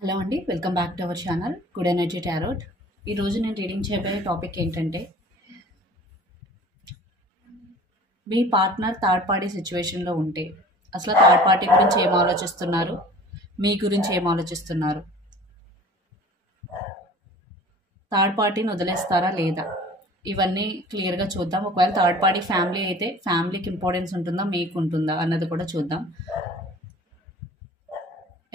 Hello అండి. Welcome back to our channel good energy tarot. ఈరోజు నేను రీడింగ్ చేయబోయే టాపిక్ ఏంటంటే, మీ పార్ట్నర్ థర్డ్ పార్టీ సిచ్యువేషన్లో ఉంటే అసలు థర్డ్ పార్టీ గురించి ఏం ఆలోచిస్తున్నారు, మీ గురించి ఏం ఆలోచిస్తున్నారు, థర్డ్ పార్టీని వదిలేస్తారా లేదా, ఇవన్నీ క్లియర్గా చూద్దాం. ఒకవేళ థర్డ్ పార్టీ ఫ్యామిలీ అయితే ఫ్యామిలీకి ఇంపార్టెన్స్ ఉంటుందా మీకు ఉంటుందా అన్నది కూడా చూద్దాం.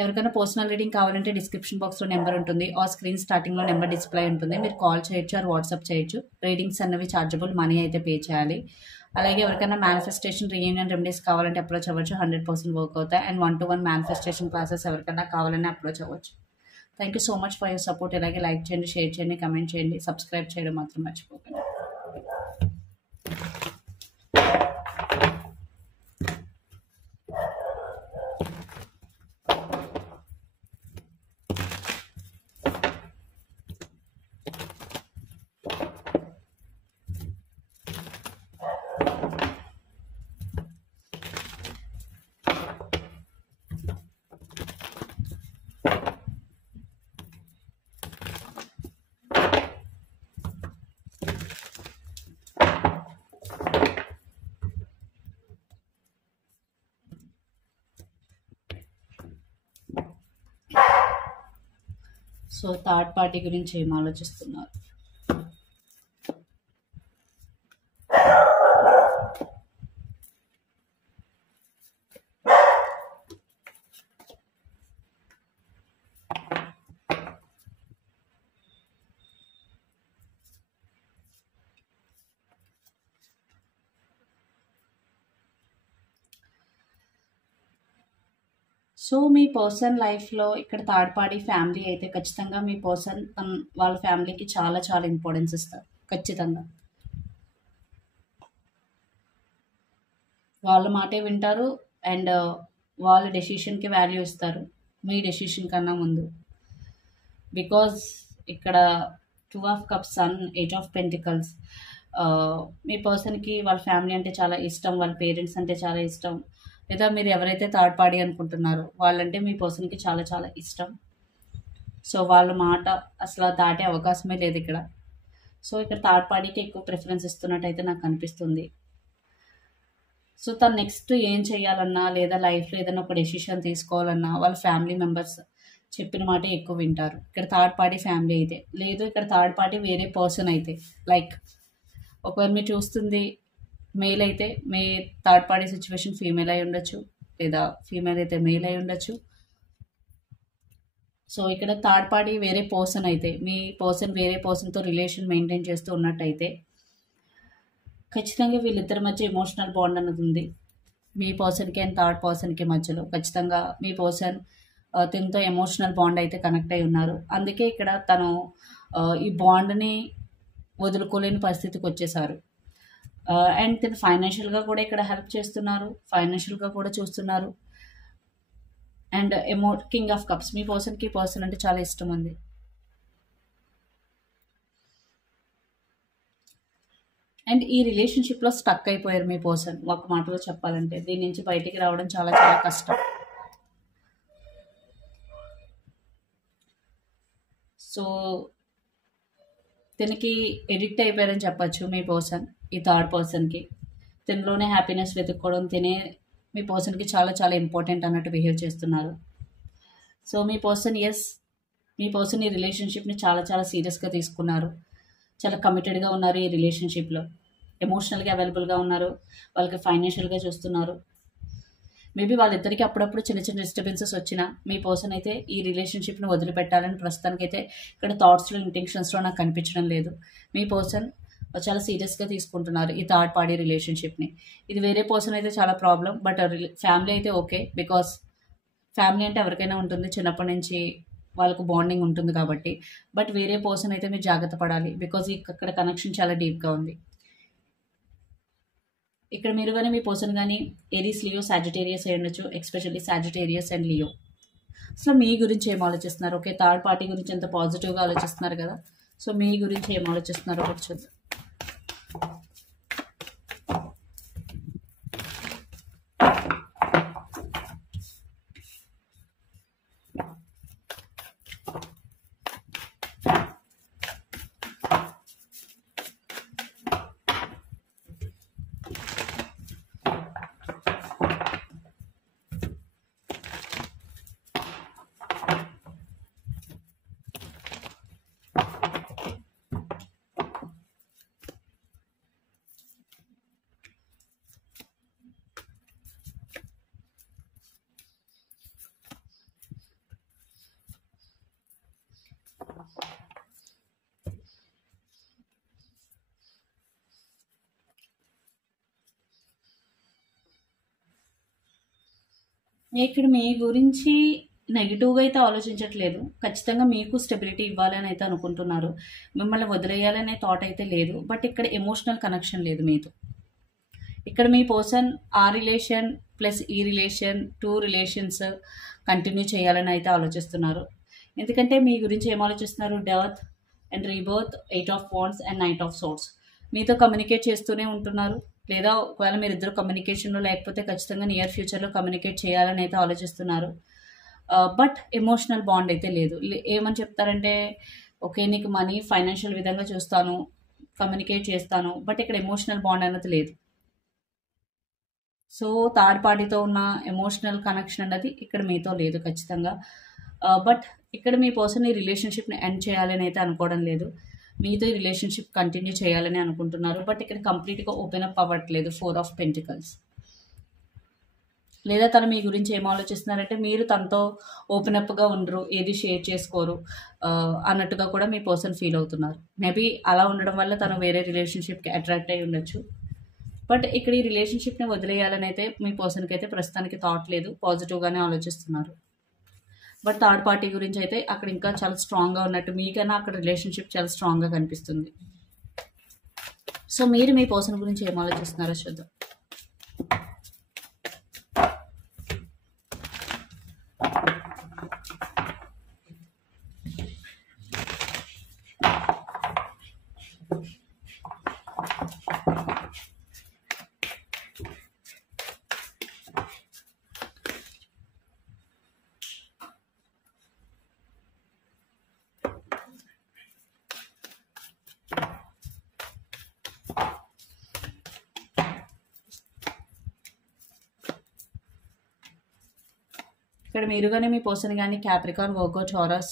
ఎవరికైనా పర్సనల్ రీడింగ్ కావాలంటే డిస్క్రిప్షన్ బాక్స్లో నెంబర్ ఉంటుంది, ఆ స్క్రీన్ స్టార్టింగ్లో నెంబర్ డిస్ప్లే ఉంటుంది. మీరు కాల్ చేయొచ్చు ఆర్ వాట్సాప్ చేయొచ్చు. రీడింగ్స్ అన్నవి ఛార్జబుల్, మనీ అయితే పే చేయాలి. అలాగే ఎవరికైనా మేనిఫెస్టేషన్ రీయూనియన్ రెమెడీస్ కావాలంటే అప్రోచ్ అవ్వచ్చు, 100% వర్క్ అవుతాయి. అండ్ 1-to-1 మేనిఫెస్టేషన్ క్లాసెస్ ఎవరికైనా కావాలని అప్రోచ్ అవ్వచ్చు. Thank you so much for your support. ఇలాగే లైక్ చేయండి, షేర్ చేయండి, కమెంట్ చేయండి, సబ్స్క్రైబ్ చేయడం మాత్రం మర్చిపోకండి. సో థర్డ్ పార్టీ గురించి ఏం ఆలోచిస్తున్నారు? సో మీ పర్సన్ లైఫ్లో ఇక్కడ థర్డ్ పార్టీ ఫ్యామిలీ అయితే ఖచ్చితంగా మీ పర్సన్ వాళ్ళ ఫ్యామిలీకి చాలా చాలా ఇంపార్టెన్స్ ఇస్తారు. ఖచ్చితంగా వాళ్ళ మాటే వింటారు అండ్ వాళ్ళ డెసిషన్కి వాల్యూ ఇస్తారు మీ డెసిషన్ కన్నా ముందు. బికాజ్ ఇక్కడ 2 of Cups, sun, 8 of Pentacles. మీ పర్సన్కి వాళ్ళ ఫ్యామిలీ అంటే చాలా ఇష్టం, వాళ్ళ పేరెంట్స్ అంటే చాలా ఇష్టం, లేదా మీరు ఎవరైతే థర్డ్ పార్టీ అనుకుంటున్నారో వాళ్ళంటే మీ పర్సన్కి చాలా చాలా ఇష్టం. సో వాళ్ళ మాట అసలు దాటే అవకాశమే లేదు ఇక్కడ. సో ఇక్కడ థర్డ్ పార్టీకి ఎక్కువ ప్రిఫరెన్స్ ఇస్తున్నట్టయితే నాకు అనిపిస్తుంది. సో తను నెక్స్ట్ ఏం చేయాలన్నా లేదా లైఫ్లో ఏదైనా ఒక డెసిషన్ తీసుకోవాలన్నా వాళ్ళ ఫ్యామిలీ మెంబర్స్ చెప్పిన మాట ఎక్కువ వింటారు. ఇక్కడ థర్డ్ పార్టీ ఫ్యామిలీ అయితే లేదు, ఇక్కడ థర్డ్ పార్టీ వేరే పర్సన్ అయితే, లైక్ ఒకవేళ మీరు చూస్తుంది మేల్ అయితే మీ థర్డ్ పార్టీ సిచ్యువేషన్ ఫీమేల్ అయి ఉండొచ్చు, లేదా ఫీమేల్ అయితే మేల్ అయి ఉండొచ్చు. సో ఇక్కడ థర్డ్ పార్టీ వేరే పర్సన్ అయితే, మీ పర్సన్ వేరే పర్సన్తో రిలేషన్ మెయింటైన్ చేస్తూ ఉన్నట్టయితే ఖచ్చితంగా వీళ్ళిద్దరి మధ్య ఎమోషనల్ బాండ్ అన్నది ఉంది. మీ పర్సన్కి అండ్ థర్డ్ పర్సన్కి మధ్యలో ఖచ్చితంగా మీ పర్సన్ తనతో ఎమోషనల్ బాండ్ అయితే కనెక్ట్ అయి ఉన్నారు. అందుకే ఇక్కడ తను ఈ బాండ్ని వదులుకోలేని పరిస్థితికి వచ్చేసారు. అండ్ తను ఫైనాన్షియల్గా కూడా ఇక్కడ హెల్ప్ చేస్తున్నారు, ఫైనాన్షియల్గా కూడా చూస్తున్నారు. అండ్ కింగ్ ఆఫ్ కప్స్, మీ పర్సన్కి పర్సన్ అంటే చాలా ఇష్టం ఉంది. అండ్ ఈ రిలేషన్షిప్లో స్టక్ అయిపోయారు మీ పర్సన్. ఒక మాటలో చెప్పాలంటే దీని నుంచి బయటికి రావడం చాలా చాలా కష్టం. సో తనకి ఎడిక్ట్ అయిపోయారని చెప్పచ్చు మీ పర్సన్ ఈ థర్డ్ పర్సన్కి. తనలోనే హ్యాపీనెస్ వెతుక్కోవడం, తినే మీ పర్సన్కి చాలా చాలా ఇంపార్టెంట్ అన్నట్టు బిహేవ్ చేస్తున్నారు. సో మీ పర్సన్ మీ పర్సన్ ఈ రిలేషన్షిప్ని చాలా చాలా సీరియస్గా తీసుకున్నారు, చాలా కమిటెడ్గా ఉన్నారు ఈ రిలేషన్షిప్లో. ఎమోషనల్గా అవైలబుల్గా ఉన్నారు, వాళ్ళకి ఫైనాన్షియల్గా చూస్తున్నారు. మేబీ వాళ్ళిద్దరికీ అప్పుడప్పుడు చిన్న చిన్న డిస్టర్బెన్సెస్ వచ్చినా మీ పర్సన్ అయితే ఈ రిలేషన్షిప్ని వదిలిపెట్టాలని ప్రస్తుతానికైతే ఇక్కడ థాట్స్లో ఇంటెన్షన్స్లో నాకు కనిపించడం లేదు. మీ పర్సన్ చాలా సీరియస్గా తీసుకుంటున్నారు ఈ థర్డ్ పార్టీ రిలేషన్షిప్ని. ఇది వేరే పర్సన్ అయితే చాలా ప్రాబ్లం, బట్ ఫ్యామిలీ అయితే ఓకే. బికాస్ ఫ్యామిలీ అంటే ఎవరికైనా ఉంటుంది, చిన్నప్పటి నుంచి వాళ్ళకు బాండింగ్ ఉంటుంది కాబట్టి. బట్ వేరే పర్సన్ అయితే మీరు జాగ్రత్త పడాలి, బికాజ్ ఇక్కడ కనెక్షన్ చాలా డీప్గా ఉంది. ఇక్కడ మీరు కానీ మీ పర్సన్ కానీ ఏరీస్, లియో, సాజిటేరియస్ అయి ఉండొచ్చు, ఎస్పెషల్లీ సాజిటేరియస్ అండ్ లియో. అసలు మీ గురించి ఏం ఆలోచిస్తున్నారు? ఓకే, థర్డ్ పార్టీ గురించి ఎంత పాజిటివ్గా ఆలోచిస్తున్నారు కదా, సో మీ గురించి ఏం ఆలోచిస్తున్నారో ఒకటి చూద్దాం. ఇక్కడ మీ గురించి నెగిటివ్‌గా అయితే ఆలోచించట్లేదు. ఖచ్చితంగా మీకు స్టెబిలిటీ ఇవ్వాలని అయితే అనుకుంటున్నారు. మిమ్మల్ని వదిలేయాలనే థాట్ అయితే లేదు. బట్ ఇక్కడ ఎమోషనల్ కనెక్షన్ లేదు మీతో. ఇక్కడ మీ పర్సన్ ఆ రిలేషన్ ప్లస్ ఈ రిలేషన్ 2 రిలేషన్స్ కంటిన్యూ చేయాలని అయితే ఆలోచిస్తున్నారు. ఎందుకంటే మీ గురించి ఏం ఆలోచిస్తున్నారు? Death and rebirth, 8 of wands and knight of swords. మీతో కమ్యూనికేట్ చేస్తూనే ఉంటున్నారు. లేదా ఒకవేళ మీరిద్దరు కమ్యూనికేషన్‌లో లేకపోతే ఖచ్చితంగా నియర్ ఫ్యూచర్‌లో కమ్యూనికేట్ చేయాలని అయితే ఆలోచిస్తున్నారు. బట్ ఎమోషనల్ బాండ్ అయితే లేదు. ఏమని చెప్తారంటే, ఓకే నీకు మనీ ఫైనాన్షియల్ విధంగా చూస్తాను, కమ్యూనికేట్ చేస్తాను. బట్ ఇక్కడ ఎమోషనల్ బాండ్ అన్నది లేదు. సో థర్డ్ పార్టీతో ఉన్న ఎమోషనల్ కనెక్షన్ అన్నది ఇక్కడ మీతో లేదు ఖచ్చితంగా. బట్ ఇక్కడ మీ పర్సన్ ఈ రిలేషన్షిప్ని ఎండ్ చేయాలని అయితే అనుకోవడం లేదు. మీతో ఈ రిలేషన్షిప్ కంటిన్యూ చేయాలని అనుకుంటున్నారు. బట్ ఇక్కడ కంప్లీట్గా ఓపెన్ అప్ అవ్వట్లేదు. 4 ఆఫ్ పెంటికల్స్. లేదా తను మీ గురించి ఏం ఆలోచిస్తున్నారంటే మీరు తనతో ఓపెన్ అప్గా ఉండరు, ఏది షేర్ చేసుకోరు అన్నట్టుగా కూడా మీ పర్సన్ ఫీల్ అవుతున్నారు. మేబీ అలా ఉండడం వల్ల తను వేరే రిలేషన్షిప్కి అట్రాక్ట్ అయి ఉండొచ్చు. బట్ ఇక్కడ ఈ రిలేషన్షిప్ని వదిలేయాలని అయితే మీ పర్సన్కి అయితే ప్రస్తుతానికి థాట్ లేదు. పాజిటివ్గానే ఆలోచిస్తున్నారు. బట్ థర్డ్ పార్టీ గురించి అయితే అక్కడ ఇంకా చాలా స్ట్రాంగ్గా ఉన్నట్టు, మీకన్నా అక్కడ రిలేషన్షిప్ చాలా స్ట్రాంగ్గా కనిపిస్తుంది. సో మీరు మీ పర్సన్ గురించి ఏం ఆలోచిస్తున్నారో చూద్దాం. ఇక్కడ మీరు కానీ మీ పర్సన్ కానీ క్యాప్రికాన్, వర్గో, టారస్,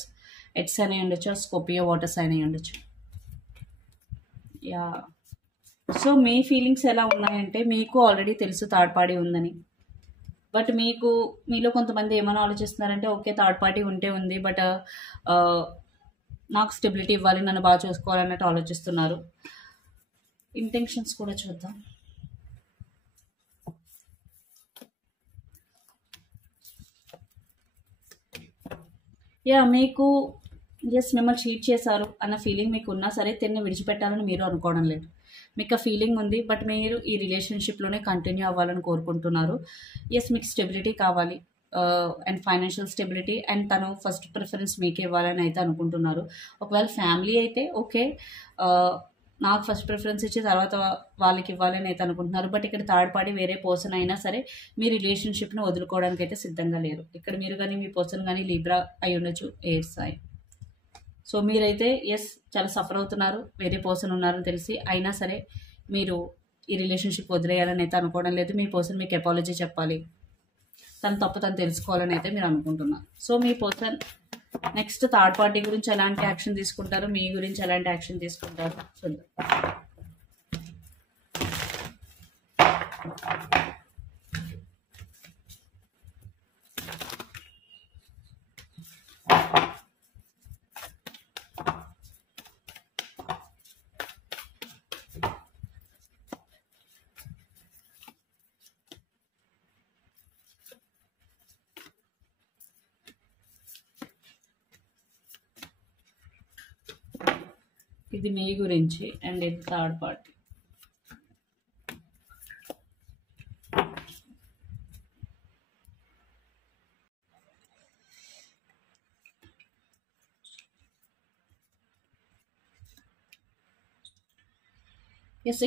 ఎట్స్ అని ఉండొచ్చు, స్కోపియో, వాటర్ సైన్ అయి ఉండొచ్చు. యా సో మీ ఫీలింగ్స్ ఎలా ఉన్నాయంటే, మీకు ఆల్రెడీ తెలుసు థర్డ్ పార్టీ ఉందని. బట్ మీలో కొంతమంది ఏమైనా ఆలోచిస్తున్నారంటే, ఓకే థర్డ్ పార్టీ ఉంటే ఉంది, బట్ నాకు స్టెబిలిటీ ఇవ్వాలి, నన్ను బాగా చూసుకోవాలన్నట్టు ఆలోచిస్తున్నారు. ఇంటెన్షన్స్ కూడా చూద్దాం. యా మీకు మిమ్మల్ని చీట్ చేశారు అన్న ఫీలింగ్ మీకు ఉన్నా సరే తిరిగి విడిచిపెట్టాలని మీరు అనుకోవడం లేదు. మీకు ఆ ఫీలింగ్ ఉంది. బట్ మీరు ఈ రిలేషన్షిప్లోనే కంటిన్యూ అవ్వాలని కోరుకుంటున్నారు. మీకు స్టెబిలిటీ కావాలి అండ్ ఫైనాన్షియల్ స్టెబిలిటీ, అండ్ తను ఫస్ట్ ప్రిఫరెన్స్ మీకే ఇవ్వాలని అయితే అనుకుంటున్నారు. ఒకవేళ ఫ్యామిలీ అయితే ఓకే, నాకు ఫస్ట్ ప్రిఫరెన్స్ ఇచ్చి తర్వాత వాళ్ళకి ఇవ్వాలని అయితే అనుకుంటున్నారు. బట్ ఇక్కడ థర్డ్ పార్టీ వేరే పర్సన్ అయినా సరే మీ రిలేషన్షిప్ని వదులుకోవడానికి అయితే సిద్ధంగా లేరు. ఇక్కడ మీరు కానీ మీ పర్సన్ కానీ లిబ్రా అయి ఉండొచ్చు, ఎయిర్ సైన్. సో మీరైతే చాలా సఫర్ అవుతున్నారు, వేరే పర్సన్ ఉన్నారని తెలిసి. అయినా సరే మీరు ఈ రిలేషన్షిప్ వదిలేయాలని అయితే అనుకోవడం లేదు. మీ పర్సన్ మీకు అపాలజీ చెప్పాలి, తన తప్పు తను తెలుసుకోవాలని అయితే మీరు అనుకుంటున్నారు. సో మీ పర్సన్ నెక్స్ట్ థర్డ్ పార్టీ గురించి ఎలాంటి యాక్షన్ తీసుకుంటారు, మీ గురించి ఎలాంటి యాక్షన్ తీసుకుంటారు చూద్దాం. ఇది మీ గురించి అండ్ ఇది థర్డ్ పార్టీ.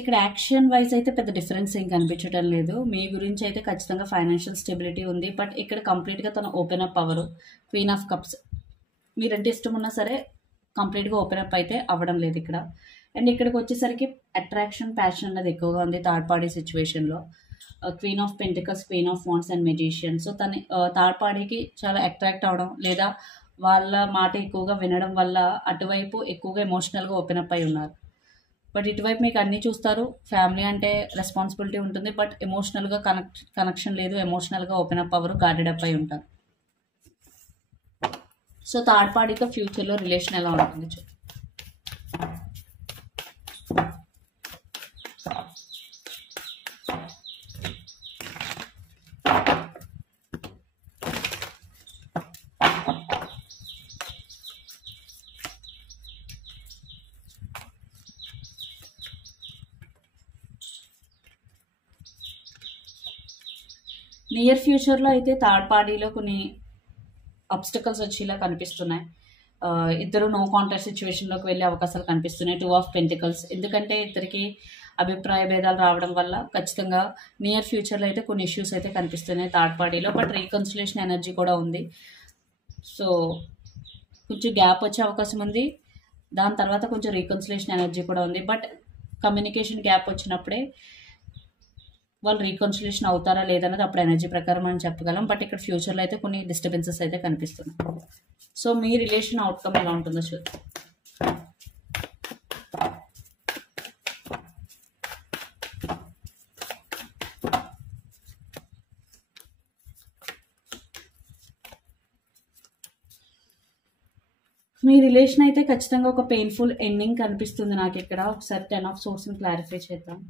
ఇక్కడ యాక్షన్ వైజ్ అయితే పెద్ద డిఫరెన్స్ ఏం కనిపించడం లేదు. మీ గురించి అయితే ఖచ్చితంగా ఫైనాన్షియల్ స్టెబిలిటీ ఉంది. బట్ ఇక్కడ కంప్లీట్గా తను ఓపెన్ అప్ అవ్వరు. క్వీన్ ఆఫ్ కప్స్, మీరంటే ఇష్టం ఉన్నా సరే కంప్లీట్గా ఓపెన్ అప్ అయితే అవ్వడం లేదు ఇక్కడ. అండ్ ఇక్కడికి వచ్చేసరికి అట్రాక్షన్, ప్యాషన్ అన్నది ఎక్కువగా ఉంది థర్డ్ పార్టీ సిచ్యువేషన్లో. Queen of pentacles, queen of wands and magician. So తను థర్డ్ పార్టీకి చాలా అట్రాక్ట్ అవ్వడం, లేదా వాళ్ళ మాట ఎక్కువగా వినడం వల్ల అటువైపు ఎక్కువగా ఎమోషనల్గా ఓపెన్ అప్ అయి ఉన్నారు. బట్ ఇటువైపు మీకు అన్నీ చూస్తారు. ఫ్యామిలీ అంటే రెస్పాన్సిబిలిటీ ఉంటుంది, బట్ ఎమోషనల్గా కనెక్షన్ లేదు. ఎమోషనల్గా ఓపెన్ అప్ అవ్వరు, గార్డెడ్ అప్ అయి ఉంటారు. సో థర్డ్ పార్టీతో ఫ్యూచర్లో రిలేషన్ ఎలా ఉంటుంది చూడండి. నియర్ ఫ్యూచర్లో అయితే థర్డ్ పార్టీలో కొన్ని అబ్స్టకల్స్ వచ్చేలా కనిపిస్తున్నాయి. ఇద్దరు నో కాంటాక్ట్ సిచ్యువేషన్లోకి వెళ్ళే అవకాశాలు కనిపిస్తున్నాయి. 2 ఆఫ్ పెంటికల్స్, ఎందుకంటే ఇద్దరికి అభిప్రాయ భేదాలు రావడం వల్ల ఖచ్చితంగా నియర్ ఫ్యూచర్లో అయితే కొన్ని ఇష్యూస్ అయితే కనిపిస్తున్నాయి థర్డ్ పార్టీలో. బట్ రీకన్సిలేషన్ ఎనర్జీ కూడా ఉంది. సో కొంచెం గ్యాప్ వచ్చే అవకాశం ఉంది. దాని తర్వాత కొంచెం రీకన్సిలేషన్ ఎనర్జీ కూడా ఉంది. బట్ కమ్యూనికేషన్ గ్యాప్ వచ్చినప్పుడే వాళ్ళు రీకన్సిలేషన్ అవుతారా లేదన్నది అప్పుడు ఎనర్జీ ప్రకారం మనం చెప్పగలం. బట్ ఇక్కడ ఫ్యూచర్లో అయితే కొన్ని డిస్టర్బెన్సెస్ అయితే కనిపిస్తున్నాయి. సో మీ రిలేషన్ అవుట్కమ్ ఎలా ఉంటుందో చూద్దాం. మీ రిలేషన్ అయితే ఖచ్చితంగా ఒక పెయిన్ఫుల్ ఎండింగ్ కనిపిస్తుంది నాకు ఇక్కడ. ఒకసారి 10 ఆఫ్ సోర్స్ని క్లారిఫై చేద్దాం.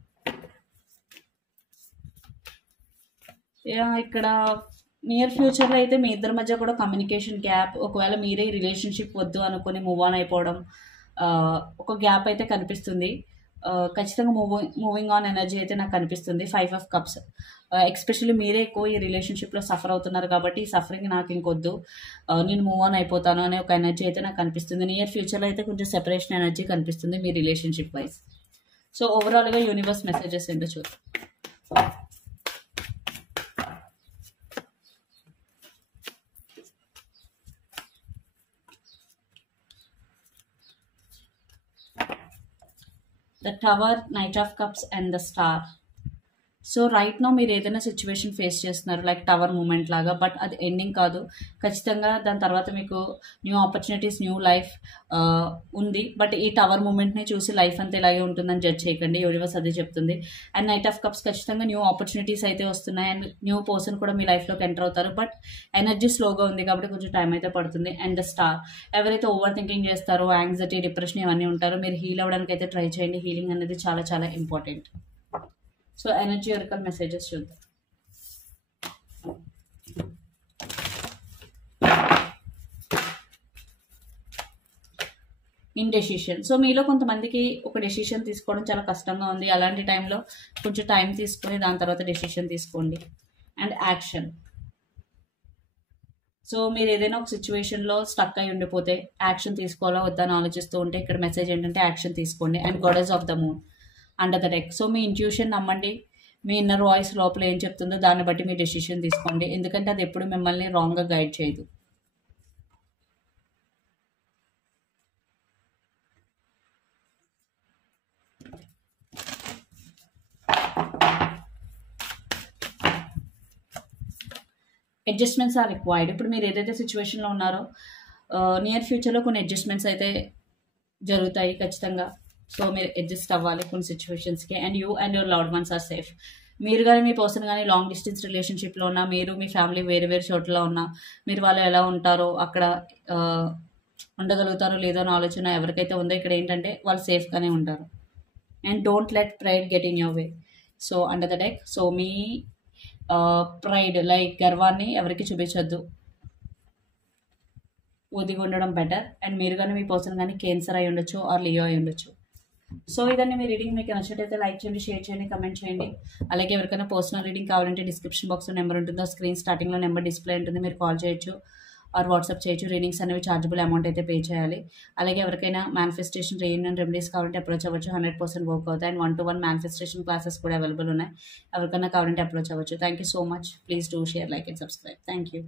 ఇక్కడ నియర్ ఫ్యూచర్లో అయితే మీ ఇద్దరి మధ్య కూడా కమ్యూనికేషన్ గ్యాప్, ఒకవేళ మీరే రిలేషన్షిప్ వద్దు అనుకుని మూవ్ ఆన్ అయిపోవడం, ఒక గ్యాప్ అయితే కనిపిస్తుంది. ఖచ్చితంగా మూవింగ్ ఆన్ ఎనర్జీ అయితే నాకు కనిపిస్తుంది. 5 ఆఫ్ కప్స్, ఎక్స్పెషల్లీ మీరే ఎక్కువ ఈ రిలేషన్షిప్లో సఫర్ అవుతున్నారు కాబట్టి ఈ సఫరింగ్ నాకు ఇంకొద్దు, నేను మూవ్ ఆన్ అయిపోతాను అనే ఒక ఎనర్జీ అయితే నాకు కనిపిస్తుంది. నియర్ ఫ్యూచర్లో అయితే కొంచెం సెపరేషన్ ఎనర్జీ కనిపిస్తుంది మీ రిలేషన్షిప్ వైజ్. సో ఓవరాల్గా యూనివర్స్ మెసేజెస్ ఏంటో చూద్దాం. The Tower, Knight of Cups and the Star. So right now మీరు ఏదైనా సిచ్యువేషన్ ఫేస్ చేస్తున్నారు లైక్ టవర్ మూమెంట్ లాగా, బట్ అది ఎండింగ్ కాదు. ఖచ్చితంగా దాని తర్వాత మీకు న్యూ ఆపర్చునిటీస్, న్యూ లైఫ్ ఉంది. బట్ ఈ టవర్ మూమెంట్ని చూసి లైఫ్ అంతా ఇలాగే ఉంటుందని జడ్జ్ చేయకండి, యూనివర్స్ అదే చెప్తుంది. అండ్ నైట్ ఆఫ్ కప్స్, ఖచ్చితంగా న్యూ ఆపర్చునిటీస్ అయితే వస్తున్నాయి అండ్ న్యూ పర్సన్ కూడా మీ లైఫ్లోకి ఎంటర్ అవుతారు. బట్ ఎనర్జీ స్లోగా ఉంది కాబట్టి కొంచెం టైం అయితే పడుతుంది. అండ్ ద స్టార్, ఎవరైతే ఓవర్ థింకింగ్ చేస్తారో, యాంగ్జైటీ, డిప్రెషన్ ఇవన్నీ ఉంటారో, మీరు హీల్ అవ్వడానికి అయితే ట్రై చేయండి. హీలింగ్ అనేది చాలా చాలా important. So energy oracle messages చూద్దాం. ఇండెసిషన్. సో మీలో కొంతమందికి ఒక డెసిషన్ తీసుకోవడం చాలా కష్టంగా ఉంది. అలాంటి టైంలో కొంచెం టైం తీసుకొని దాని తర్వాత డెసిషన్ తీసుకోండి. And action. సో మీరు ఏదైనా ఒక సిచ్యువేషన్లో స్టక్ అయి ఉండిపోతే యాక్షన్ తీసుకోవాలా వద్దా అని ఆలోచిస్తూ ఉంటే ఇక్కడ మెసేజ్ ఏంటంటే యాక్షన్ తీసుకోండి. And goddess of the moon under the deck. So me intuition నమ్మండి. మీ ఇన్నర్ వాయిస్ లోపల ఏం చెప్తుందో దాన్ని బట్టి మీ డెసిషన్ తీసుకోండి, ఎందుకంటే అది ఎప్పుడు మిమ్మల్ని రాంగ్గా గైడ్ చేయదు. Adjustments are required. ఇప్పుడు మీరు ఏదైతే సిచ్యువేషన్లో ఉన్నారో నియర్ ఫ్యూచర్లో కొన్ని అడ్జస్ట్మెంట్స్ అయితే జరుగుతాయి ఖచ్చితంగా. సో మీరు అడ్జస్ట్ అవ్వాలి కొన్ని సిచ్యువేషన్స్కి. And you and your loved ones are safe. మీరు కానీ మీ పర్సన్ కానీ లాంగ్ డిస్టెన్స్ రిలేషన్షిప్లో ఉన్నా, మీరు మీ ఫ్యామిలీ వేరే వేరే చోట్ల ఉన్నా, మీరు వాళ్ళు ఎలా ఉంటారో అక్కడ ఉండగలుగుతారో లేదో అని ఆలోచన ఎవరికైతే ఉందో ఇక్కడ ఏంటంటే వాళ్ళు సేఫ్గానే ఉంటారు. And don't let pride get in your way. So under the deck, so me pride like గర్వాన్ని ఎవరికి చూపించొద్దు, ఒదిగి ఉండడం బెటర్. అండ్ మీరు కానీ మీ పర్సన్ కానీ కేన్సర్ అయి ఉండొచ్చు ఆర్ లియో అయి ఉండొచ్చు. సో ఇదండి మీ రీడింగ్. మీకు నచ్చినట్టయితే లైక్ చేయండి, షేర్ చేయండి, కమెంట్ చేయండి. అలాగే ఎవరికైనా పర్సనల్ రీడింగ్ కావాలంటే డిస్క్రిప్షన్ బాక్స్లో నెంబర్ ఉంటుందో, స్క్రీన్ స్టార్టింగ్లో నెంబర్ డిస్ప్లే ఉంటుంది, మీరు కాల్ చేయొచ్చు ఆర్ వాట్సాప్ చేయొచ్చు. రీడింగ్స్ అనేవి చార్జబుల్ అమౌంట్ అయితే పే చేయాలి. అలాగే ఎవరికైనా మేనిఫెస్టేషన్, రీయూనియన్ రెమెడీస్ కావాలంటే అప్రోచ్ అవ్వచ్చు. 100% వర్క్ అవుతాయి. అండ్ 1-to-1 మేనిఫెస్టేషన్ క్లాసెస్ కూడా అవైలబుల్ ఉన్నాయి. ఎవరికైనా కావాలంటే అప్రోచ్ అవ్వచ్చు. Thank you so much. Please do share, like and subscribe. Thank you.